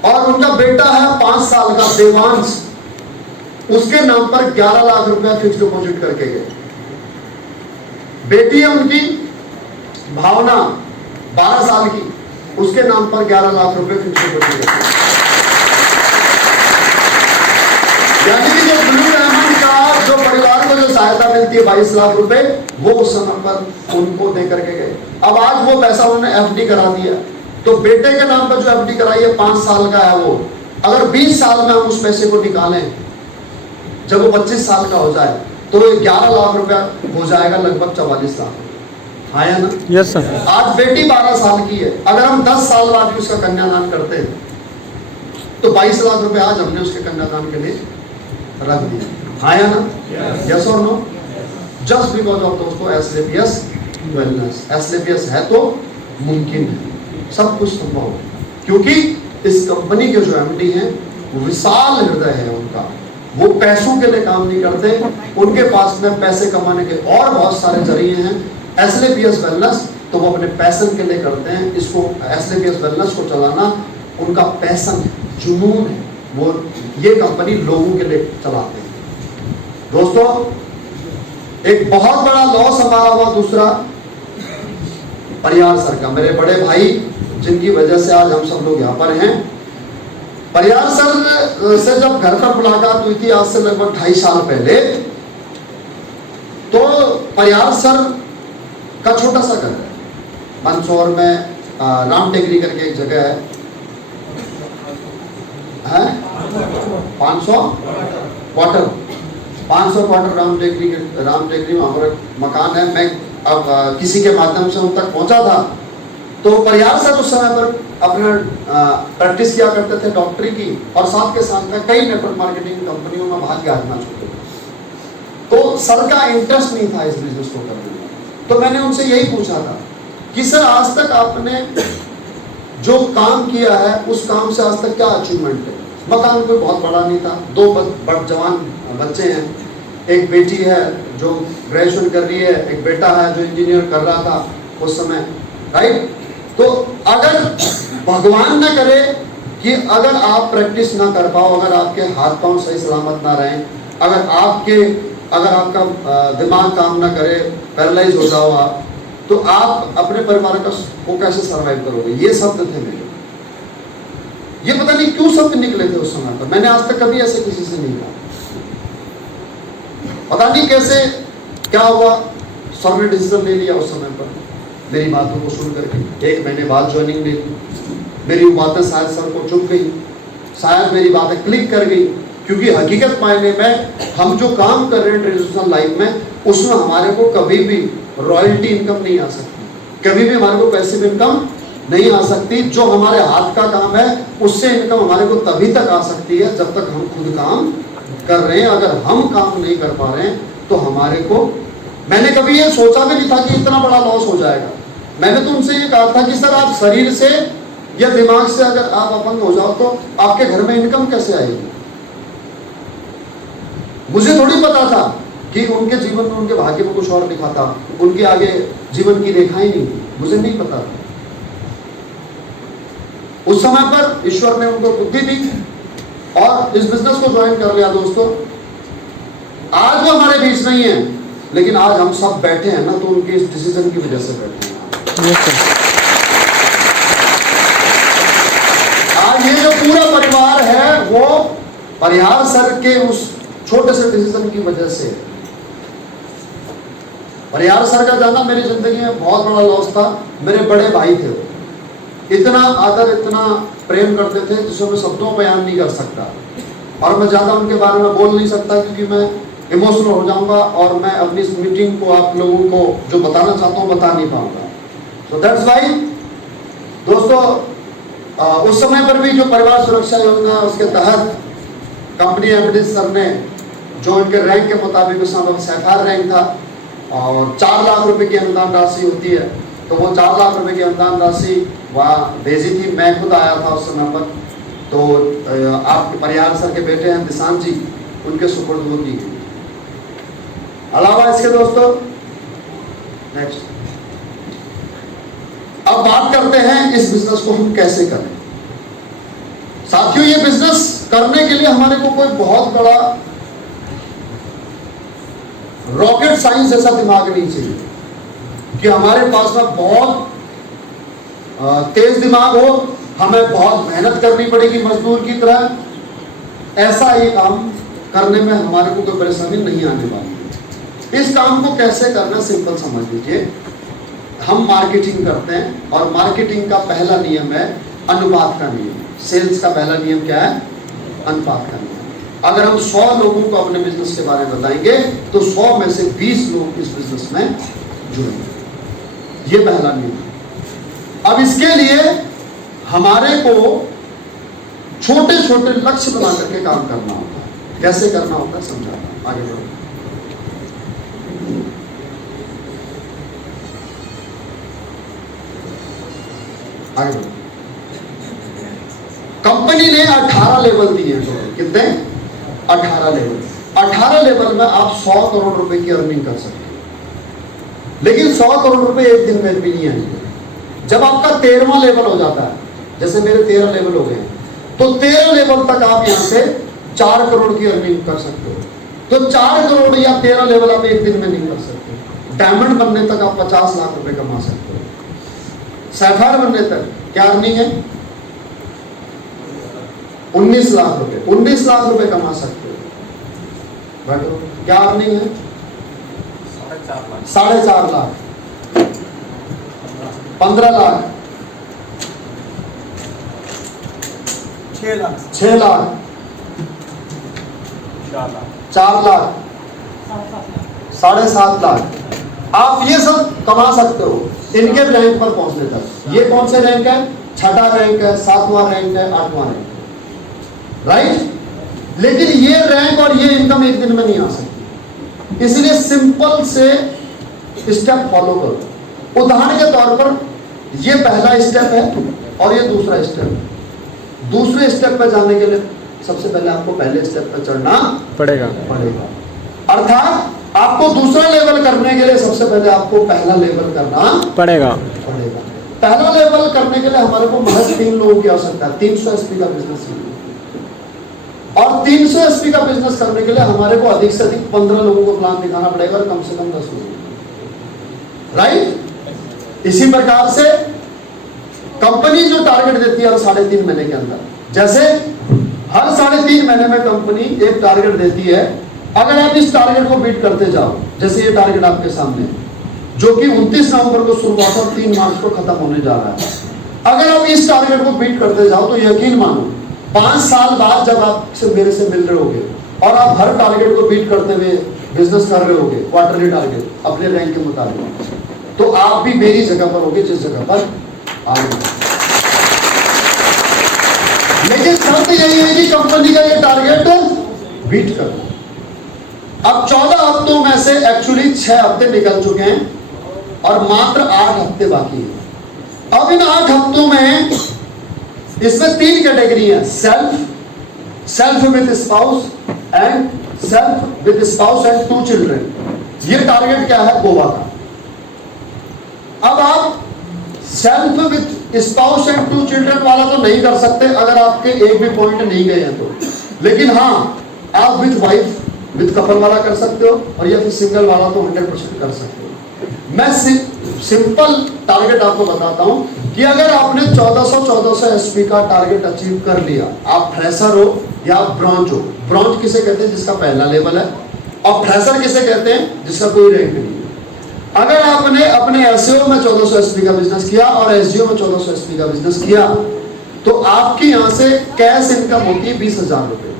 और उनका बेटा है 5 साल का देवांश, उसके नाम पर 11 लाख रुपया फिक्स डिपॉजिट करके गए। बेटी है उनकी भावना 12 साल की, उसके नाम पर 11 लाख रुपए फिक्स डिपॉजिट करके। यानी कि जो ब्लू डायमंड का जो परिवार को जो सहायता मिलती है 22 लाख रुपए, वो उस समय पर उनको दे करके गए। अब आज वो पैसा उन्होंने FD करा दिया, तो बेटे के नाम पर जो FD कराई है 5 साल का है, वो अगर 20 साल में हम उस पैसे को निकालें, जब वो 25 साल का हो जाए, तो 11 लाख रुपया हो जाएगा, लगभग 44 लाख। आया ना? Yes sir. आज बेटी 12 साल की है, अगर हम 10 साल बाद भी उसका कन्यादान करते हैं, तो 22 लाख रुपए आज हमने उसके कन्यादान के लिए रख दिया। आया ना? यस और नो? जस्ट बिकॉज ऑफ दोस्तों एसलेपीएस वेलनेस। एसलेपीएस है तो मुमकिन है, सब कुछ संभव है, क्योंकि इस कंपनी के जो MD हैं वो विशाल हृदय है उनका। वो पैसों के लिए काम नहीं करते, उनके पास में पैसे कमाने के और बहुत सारे जरिए हैं, एसएलपीएस वेलनेस, तो वो अपने पैशन के लिए करते हैं। इसको एसएलपीएस वेलनेस को चलाना उनका पैशन है, जुनून है। वो ये कंपनी लोगों के लिए चलाते हैं। दोस्तों, एक बहुत बड़ा लॉस हमारा हुआ दूसरा, परिहार सर का, मेरे बड़े भाई जिनकी वजह से आज हम सब लोग यहाँ पर हैं। परिहार सर से जब घर पर मुलाकात हुई थी आज से लगभग 2.5 साल पहले, तो परिहार सर का छोटा सा घर है मंदसौर में, राम टेकरी करके एक जगह है 500 क्वार्टर राम टेकरी में हमारा मकान है। मैं अब किसी के माध्यम से उन तक पहुंचा था, तो परिहार सर उस समय पर अपना प्रैक्टिस किया करते थे डॉक्टरी की, और साथ के साथ में कई नेटवर्क मार्केटिंग कंपनियों में भाग आजमा चुके थे। तो सर का इंटरेस्ट नहीं था इस बिजनेस को करने में। तो मैंने उनसे यही पूछा था कि सर, आज तक आपने जो काम किया है उस काम से आज तक क्या अचीवमेंट है? मकान कोई बहुत बड़ा नहीं था, 2 जवान बच्चे हैं, एक बेटी है जो ग्रेजुएशन कर रही है, एक बेटा है जो इंजीनियर कर रहा था उस समय, राइट। तो अगर भगवान न करे कि अगर आप प्रैक्टिस ना कर पाओ, अगर आपके हाथ पांव सही सलामत ना रहें, अगर आपका दिमाग काम ना करे, पैरालाइज हो जाओ आप, तो आप अपने परिवार को कैसे सरवाइव करोगे? ये शब्द थे मेरे। ये पता नहीं क्यों शब्द निकले थे उस समय पर, मैंने आज तक कभी ऐसे किसी से नहीं कहा। पता नहीं कैसे क्या हुआ, सर ने डिसीजन ले लिया उस समय पर मेरी बातों को सुन करके। 1 महीने बाद ज्वाइनिंग ले ली। मेरी बातें शायद सर को चुभ गई, शायद मेरी बातें क्लिक कर गई, क्योंकि हकीकत मायने में हम जो काम कर रहे हैं ट्रेडिशनल लाइफ में, उसमें हमारे को कभी भी रॉयल्टी इनकम नहीं आ सकती, कभी भी हमारे को पैसिव इनकम नहीं आ सकती। जो हमारे हाथ का काम है उससे इनकम हमारे को तभी तक आ सकती है जब तक हम खुद काम कर रहे हैं। अगर हम काम नहीं कर पा रहे हैं तो हमारे को, मैंने कभी ये सोचा भी नहीं था कि इतना बड़ा लॉस हो जाएगा। मैंने तो उनसे ये कहा था कि सर, आप शरीर से या दिमाग से अगर आप अपंग हो जाओ तो आपके घर में इनकम कैसे आएगी? मुझे थोड़ी पता था कि उनके जीवन में, उनके भाग्य में कुछ और लिखा था, उनके आगे जीवन की रेखाएं नहीं थी, मुझे नहीं पता था। उस समय पर ईश्वर ने उनको बुद्धि दी और इस बिजनेस को ज्वाइन कर लिया। दोस्तों, आज वो हमारे बीच नहीं है, लेकिन आज हम सब बैठे हैं ना, तो उनके इस डिसीजन की वजह से बैठे हैं। आज ये जो पूरा परिवार है वो परिहार सर के उस छोटे से डिसीजन की वजह से। परिहार सर का जाना मेरी जिंदगी में बहुत बड़ा लॉस था। मेरे बड़े भाई थे, इतना आदर, इतना प्रेम करते थे जिसे मैं शब्दों में बयान नहीं कर सकता, और मैं ज्यादा उनके बारे में बोल नहीं सकता क्योंकि मैं इमोशनल हो जाऊंगा और मैं अपनी इस मीटिंग को आप लोगों को जो बताना चाहता हूँ बता नहीं पाऊंगा। सो दैट्स व्हाई दोस्तों, उस समय पर भी जो परिवार सुरक्षा योजना उसके तहत कंपनी एमडी सर ने, जो उनके रैंक के मुताबिक उस समय SFR रैंक था और 4 लाख रुपए की अनुदान राशि होती है, तो वो 4 लाख रुपए की अनुदान राशि वहाँ भेजी थी। मैं खुद आया था उस समय पर, तो आपके परिहार सर के बेटे हैं दिशांत जी, उनके सुपुर्द वो की गई। अलावा इसके दोस्तों, नेक्स्ट अब बात करते हैं इस बिजनेस को हम कैसे करें। साथियों, ये बिजनेस करने के लिए हमारे को कोई बहुत बड़ा रॉकेट साइंस जैसा दिमाग नहीं चाहिए कि हमारे पास में बहुत तेज दिमाग हो, हमें बहुत मेहनत करनी पड़ेगी मजदूर की तरह। ऐसा ही काम करने में हमारे को कोई परेशानी नहीं आने वाली। इस काम को कैसे करना, सिंपल समझ लीजिए। हम मार्केटिंग करते हैं और मार्केटिंग का पहला नियम है अनुपात का नियम। सेल्स का पहला नियम क्या है? अनुपात का नियम। अगर हम 100 लोगों को अपने बिजनेस के बारे में बताएंगे तो 100 में से 20 लोग इस बिजनेस में जुड़ेंगे। ये पहला नियम। अब इसके लिए हमारे को छोटे छोटे लक्ष्य बना करके काम करना होता है। कैसे करना होता है समझाता हूं, आगे बढ़ो। आगे बढ़ो। कंपनी ने 18 लेवल दिए हैं। कितने? 18 लेवल। 18 लेवल में आप 100 करोड़ रुपए की अर्निंग कर सकते हैं। लेकिन 100 करोड़ रुपए एक दिन में भी नहीं आएंगे। जब आपका 13वां लेवल हो जाता है, जैसे मेरे 13 लेवल हो गए, तो 13 लेवल तक आप यहाँ से 4 करोड़ की अर्निंग कर सकते हो। तो 4 करोड़ या 13 लेवल आप एक दिन में नहीं कर सकते। डायमंड बनने तक आप 50 लाख रुपए कमा सकते हो। सैफायर बनने तक क्या अर्निंग है? 19 लाख रुपए, 19 लाख रुपए कमा सकते हो। बैठो, क्या अर्निंग है? 4.5 लाख, 15 लाख, 6 लाख, 4 लाख, 7.5 लाख। आप ये सब कमा सकते हो इनके रैंक पर पहुंचने तक। ये कौन से रैंक है? 6वां रैंक है, 7वां रैंक है, 8वां रैंक है, राइट। लेकिन ये रैंक और ये इनकम एक दिन में नहीं आ सकती, इसलिए सिंपल से स्टेप फॉलो करो। उदाहरण के तौर पर ये पहला स्टेप है और ये दूसरा स्टेप है। दूसरे स्टेप पर जाने के लिए सबसे पहले आपको पहले स्टेप पर चढ़ना पड़ेगा। अर्थात आपको दूसरा लेवल करने के लिए सबसे पहले आपको पहला लेवल करना पड़ेगा। पहला लेवल करने के लिए हमारे को महज 3 लोगों की आवश्यकता है। 300 एसपी का बिजनेस, और 300 एसपी का बिजनेस करने के लिए हमारे को अधिक से अधिक 15 लोगों को प्लान दिखाना पड़ेगा और कम से कम 10 लोगों, राइट। इसी प्रकार से कंपनी जो टारगेट देती है हर 3.5 महीने के अंदर, जैसे हर 3.5 महीने में कंपनी एक टारगेट देती है। अगर आप इस टारगेट को बीट करते जाओ, जैसे ये टारगेट आपके सामने जो कि 29 नवंबर को शुरू हुआ था, 3 मार्च को खत्म होने जा रहा है। अगर आप इस टारगेट को बीट करते जाओ तो यकीन मानो 5 साल बाद जब आप मेरे से मिल रहे होगे और आप हर टारगेट को बीट करते हुए बिजनेस कर रहे होगे, क्वार्टरली टारगेट अपने रैंक के मुताबिक, तो आप भी मेरी जगह पर होगे जिस जगह पर आओगे। लेकिन शर्त यही है कि कंपनी का ये टारगेट बीट करना। अब 14 हफ्तों में से एक्चुअली 6 हफ्ते निकल चुके हैं और मात्र 8 हफ्ते बाकी है। अब इन 8 हफ्तों में इसमें 3 कैटेगरी है, self with spouse and self with spouse and 2 children. ये टारगेट क्या है? गोवा का। अब आप self with spouse and 2 children वाला तो नहीं कर सकते अगर आपके एक भी पॉइंट नहीं गए हैं तो, लेकिन हाँ आप विद वाइफ विद कपल वाला कर सकते हो, और या फिर सिंगल वाला तो 100% कर सकते हो। मैं सिंपल टारगेट आपको बताता हूं कि अगर आपने 1400 एसपी का टारगेट अचीव कर लिया, आप फ्रेशर हो या ब्रॉन्ज हो। ब्रॉन्ज किसे कहते हैं? जिसका पहला लेवल है, और फ्रेशर किसे कहते हैं? जिसका कोई रैंक नहीं है। अगर आपने अपने एसईओ में 1400 एसपी का बिजनेस किया और एसजीओ में 1400 एसपी का बिजनेस किया, तो आपकी यहां से कैश इनकम होती है 20,000 रुपए,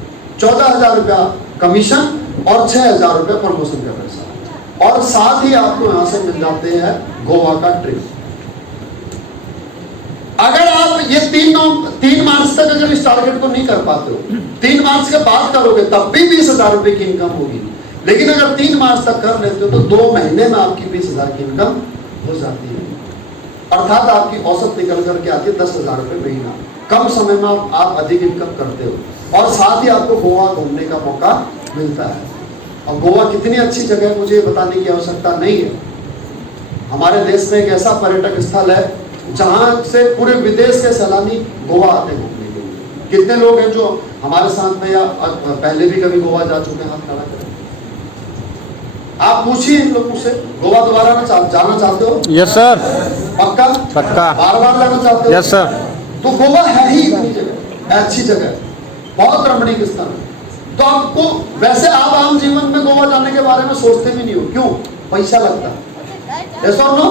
14,000 रुपया कमीशन और 6,000 रुपये प्रमोशन का पैसा, और साथ ही आपको यहां से मिल जाते हैं गोवा का ट्रिप। अगर आप ये 3 मार्च तक अगर इस टारगेट को नहीं कर पाते हो, 3 मार्च के बाद करोगे तब भी 20,000 रुपए की इनकम होगी। लेकिन अगर 3 मार्च तक कर लेते हो तो 2 महीने में आपकी 20,000 की इनकम हो जाती है। अर्थात आपकी औसत निकल करके आती है 10,000 रुपए महीना। कम समय में आप अधिक इनकम करते हो, और साथ ही आपको गोवा घूमने का मौका मिलता है। और गोवा कितनी अच्छी जगह है मुझे बताने की आवश्यकता नहीं है। हमारे देश में एक ऐसा पर्यटक स्थल है जहां से पूरे विदेश के सैलानी गोवा आते हैं घूमने के लिए। कितने लोग हैं जो हमारे साथ में या पहले भी कभी गोवा जा चुके हैं? हाथ खड़ा करें। आप पूछिए इन लोगों से, गोवा दोबारा जाना चाहते हो? Yes sir. पक्का? पक्का। बार बार जाना चाहते हो? Yes sir. तो गोवा है ही इतनी जगह, अच्छी जगह, बहुत रमणीक स्थल है। तो आपको वैसे आप आम जीवन में गोवा जाने के बारे में सोचते भी नहीं हो, क्यों? पैसा लगता है, यस और नो?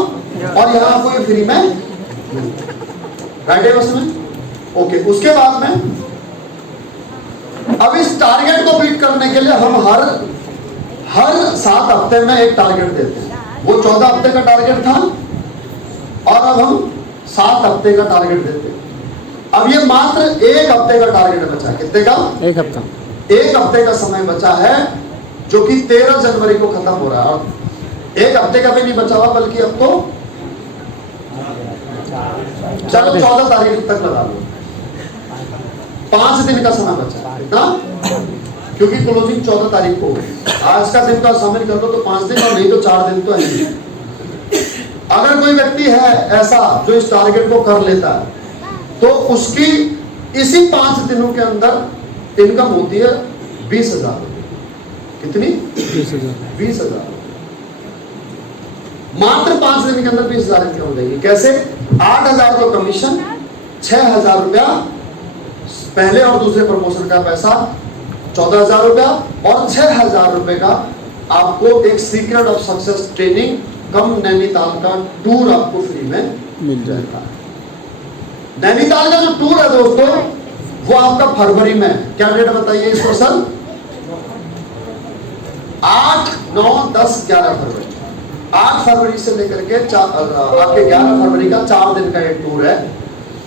और यहाँ आपको ये फ्री में राइट है उसमें, ओके। उसके बाद में अब इस टारगेट को बीट करने के लिए हम हर 7 हफ्ते में एक टारगेट देते हैं। वो 14 हफ्ते का टारगेट था और अब हम 7 हफ्ते का टारगेट देते हैं। अब ये मात्र 1 हफ्ते का टारगेट बचा है। कितने का? 1 हफ्ता। 1 हफ्ते का समय बचा है जो कि 13 जनवरी को खत्म हो रहा है। और 1 हफ्ते का भी नहीं बचा हुआ, बल्कि अब तो चलो 14 तारीख तक लगा लो, 5 दिन का समय बचा है ना, क्योंकि क्लोजिंग 14 तारीख को है। आज का दिन का शामिल कर दो तो 5 दिन, और नहीं तो 4 दिन तो है। अगर कोई व्यक्ति है ऐसा जो इस टारगेट को कर लेता है, तो उसकी इसी 5 दिनों के अंदर इनकम होती है 20,000 रुपये। कितनी? 20,000। मात्र 5 दिन के अंदर 20,000 इनकम हो जाएगी। कैसे? 8,000 तो कमीशन, 6,000 रुपया पहले और दूसरे प्रमोशन का पैसा, 14,000 रुपया, और 6,000 रुपए का आपको एक सीक्रेट ऑफ सक्सेस ट्रेनिंग कम नैनीताल का टूर आपको फ्री में मिल जाएगा। नैनीताल का जो टूर है दोस्तों, वो आपका फरवरी में, क्या डेट बताइए इसको सर? 8, 9, 10, 11 फरवरी। 8 फरवरी से लेकर के आपके 11 फरवरी का 4 दिन का एक टूर है।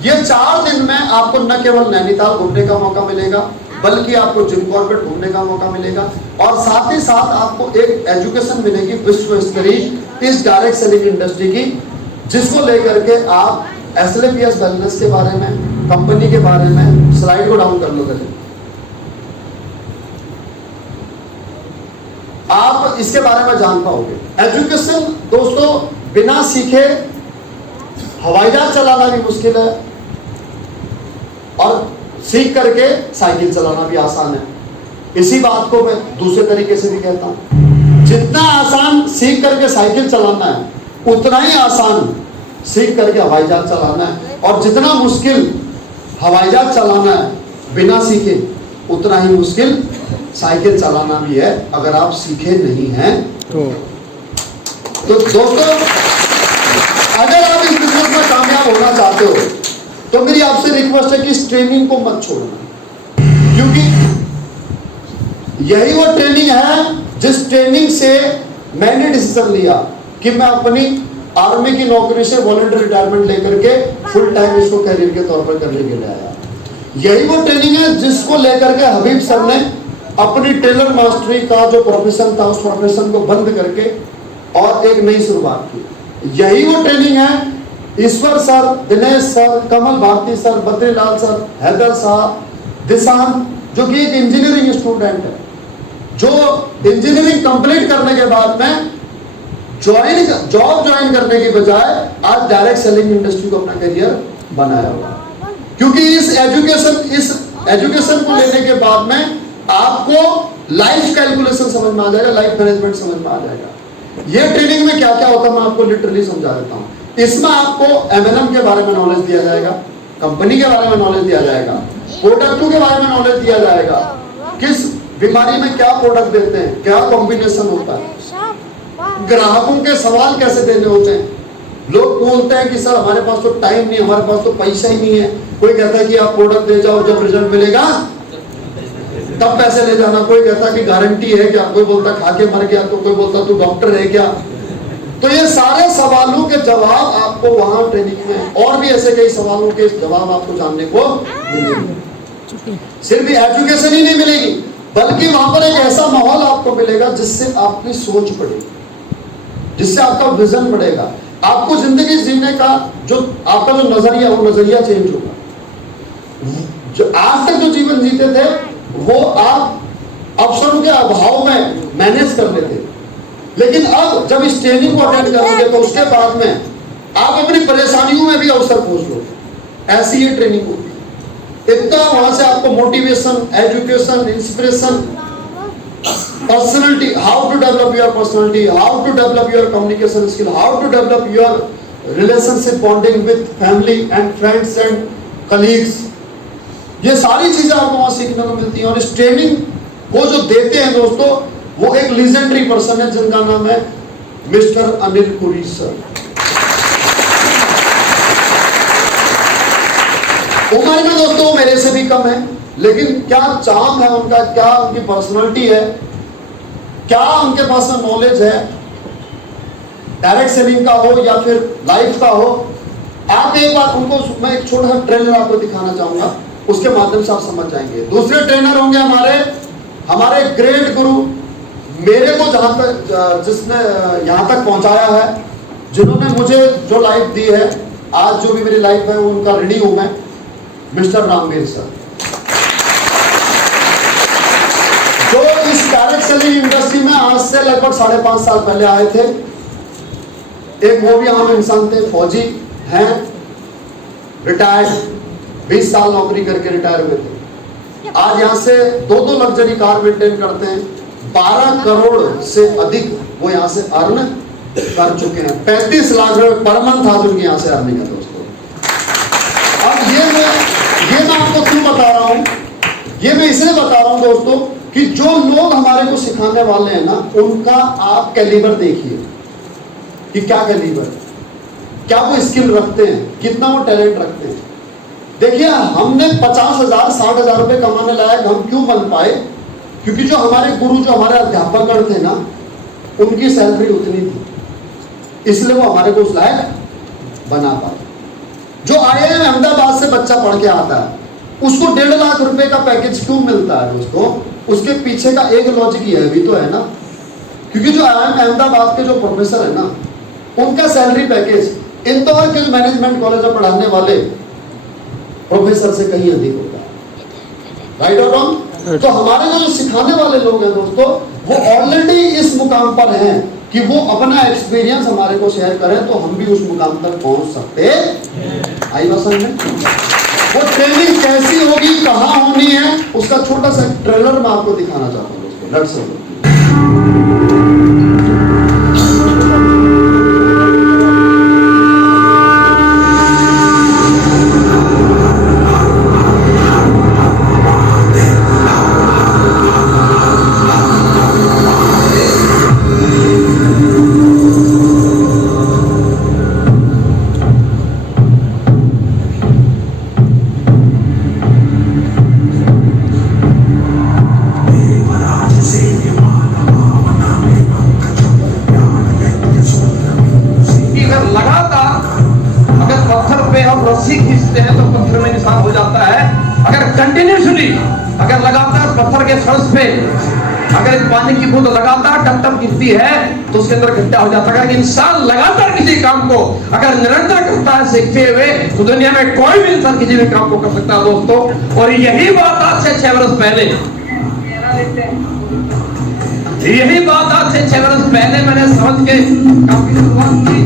ये 4 दिन में आपको न केवल नैनीताल घूमने का मौका मिलेगा, बल्कि आपको जिम कॉर्बेट घूमने का मौका मिलेगा, और साथ ही साथ आपको एक एजुकेशन मिलेगी विश्व स्तरीय इस डायरेक्ट सेलिंग इंडस्ट्री की, जिसको लेकर के आप SLPS वेलनेस के बारे में, कंपनी के बारे में, स्लाइड को डाउन कर लो पहले, आप इसके बारे में जान पाओगे। एजुकेशन दोस्तों बिना सीखे हवाई जहाज चलाना भी मुश्किल है, और सीख करके साइकिल चलाना भी आसान है। इसी बात को मैं दूसरे तरीके से भी कहता हूं, जितना आसान सीख करके साइकिल चलाना है, उतना ही आसान सीख करके हवाई जहाज चलाना है, और जितना मुश्किल हवाई जहाज चलाना है बिना सीखे, उतना ही मुश्किल साइकिल चलाना भी है अगर आप सीखे नहीं हैं तो दोस्तों, अगर आप इस बिजनेस में कामयाब होना चाहते हो, तो मेरी आपसे रिक्वेस्ट है कि इस ट्रेनिंग को मत छोड़ना, क्योंकि यही वो ट्रेनिंग है जिस ट्रेनिंग से मैंने डिसीजन लिया कि मैं अपनी आर्मी की नौकरी से वॉलंटरी रिटायरमेंट लेकर के फुल टाइम इसको करियर के तौर पर करने के लिए आया। यही वो ट्रेनिंग है जिसको लेकर के हबीब सर ने अपनी टेलर मास्टरी का जो प्रोफेशन था, उस प्रोफेशन को बंद करके और एक नई शुरुआत की। यही वो ट्रेनिंग है ईश्वर सर, दिनेश सर, कमल भारती सर, बद्रीलाल सर, हैदर साहब, दिशान, जो कि एक इंजीनियरिंग स्टूडेंट है, जो इंजीनियरिंग कंप्लीट करने के बाद में जॉब ज्वाइन करने की बजाय आज डायरेक्ट सेलिंग इंडस्ट्री को अपना करियर बनाया हुआ। क्योंकि इस एजुकेशन को लेने के बाद में आपको लाइफ कैलकुलेशन समझ में आ जाएगा, लाइफ मैनेजमेंट समझ में आ जाएगा। ये ट्रेनिंग में क्या क्या होता है मैं आपको लिटरली समझा देता हूँ। इसमें आपको MLM के बारे में नॉलेज दिया जाएगा, कंपनी के बारे में नॉलेज दिया जाएगा, प्रोडक्टों के बारे में नॉलेज दिया जाएगा, किस बीमारी में क्या प्रोडक्ट देते हैं, क्या कॉम्बिनेशन होता है, ग्राहकों के सवाल कैसे देने होते हैं। लोग बोलते हैं कि सर हमारे पास तो टाइम नहीं, हमारे पास तो पैसा ही नहीं है। कोई कहता है कि आप प्रोडक्ट दे जाओ, जब रिजल्ट मिलेगा तब पैसे ले जाना। कोई कहता कि गारंटी है क्या, कोई बोलता खा के मर गया, तो कोई बोलता तू डॉक्टर है क्या। तो ये सारे सवालों के जवाब आपको वहां ट्रेनिंग में, और भी ऐसे कई सवालों के जवाब आपको जानने को मिलेंगे। सिर्फ एजुकेशन ही नहीं मिलेगी, बल्कि वहां पर एक ऐसा माहौल आपको मिलेगा जिससे आपकी सोच बढ़ेगी, जिससे आपका विजन बढ़ेगा, आपको जिंदगी जीने का जो आपका जो नजरिया, वो नजरिया चेंज होगा। जो आज तक जो जीवन जीते थे वो आप अवसरों के अभाव में मैनेज कर लेते, लेकिन अब जब इस ट्रेनिंग को अटेंड करोगे तो उसके बाद में आप अपनी परेशानियों में भी अवसर खोज लो। ऐसी ये ट्रेनिंग होती है। इतना वहां से आपको motivation, education, inspiration, personality, how to develop your personality, how to develop your communication skill, how to develop your relationship bonding with family and friends and colleagues, ये सारी चीजें आपको वहां सीखने को मिलती हैं। और इस ट्रेनिंग को जो देते हैं दोस्तों, वो एक लीजेंडरी पर्सन है जिनका नाम है मिस्टर अनिल पुरी सर। उम्र में दोस्तों मेरे से भी कम है, लेकिन क्या चार्म है उनका, क्या उनकी पर्सनालिटी है, क्या उनके पास नॉलेज है, डायरेक्ट सेलिंग का हो या फिर लाइफ का हो। आप एक बार उनको, मैं एक छोटा सा ट्रेलर आपको दिखाना चाहूंगा, उसके माध्यम से आप समझ जाएंगे। दूसरे ट्रेनर होंगे हमारे ग्रेट गुरु, मेरे को जहां तक, जिसने यहां तक पहुंचाया है, जिन्होंने मुझे जो लाइफ दी है, आज जो भी मेरी लाइफ है वो उनका ऋणी हूं मैं, मिस्टर रामवीर सर, जो इस डायरेक्ट सेलिंग इंडस्ट्री में आज से लगभग 5.5 साल पहले आए थे। एक वो भी आम इंसान थे, फौजी हैं, रिटायर्ड, 20 साल नौकरी करके रिटायर हुए थे। आज यहाँ से 2-2 लग्जरी कार मेंटेन करते हैं, 12 करोड़ से अधिक वो यहाँ से अर्न कर चुके हैं। 35 लाख रुपए पर मंथ आज उनकी यहाँ से अर्निंग है दोस्तों। अब ये मैं आपको क्यों बता रहा हूँ, ये मैं इसलिए बता रहा हूँ दोस्तों कि जो लोग हमारे को सिखाने वाले हैं ना, उनका आप कैलिबर देखिए कि क्या कैलिबर, क्या वो स्किल रखते हैं, कितना वो टैलेंट रखते हैं। देखिए हमने 50,000 60,000 रुपए कमाने लायक हम क्यों बन पाए, क्योंकि जो हमारे गुरु, जो हमारे अध्यापकगण थे ना, उनकी सैलरी उतनी थी, इसलिए वो हमारे को उस लायक बना पाए। जो IIM अहमदाबाद से बच्चा पढ़ के आता है, उसको 1.5 लाख रुपए का पैकेज क्यों मिलता है दोस्तों? उसके पीछे का एक लॉजिक ये भी तो है ना, क्योंकि जो IIM अहमदाबाद के जो प्रोफेसर है ना, उनका सैलरी पैकेज इंदौर के मैनेजमेंट कॉलेज में पढ़ाने वाले प्रोफेसर से कहीं अधिक होता है। राइट और रॉन्ग? तो हमारे जो सिखाने वाले लोग हैं दोस्तों, वो ऑलरेडी इस मुकाम पर हैं कि वो अपना एक्सपीरियंस हमारे को शेयर करें, तो हम भी उस मुकाम तक पहुंच सकते हैं। आई बात समझ में? वो ट्रेनिंग कैसी होगी, कहाँ होनी है, उसका छोटा सा ट्रेलर मैं आपको दिखाना चाहता हूँ दोस्तों। Let's see. अगर लगातार पत्थर के फर्श पे अगर इस पानी की बूंद लगातार टप टप गिरती है तो उसके अंदर गड्ढा हो जाता है। अगर इंसान लगातार किसी काम को अगर निरंतर करता है सीखते हुए, तो दुनिया में कोई भी इंसान किसी भी काम को कर सकता है दोस्तों। और यही बात आज से 6 वर्ष पहले, यही बात आज से 6 वर्ष पहले मैंने समझ के काफी शुरुआत की।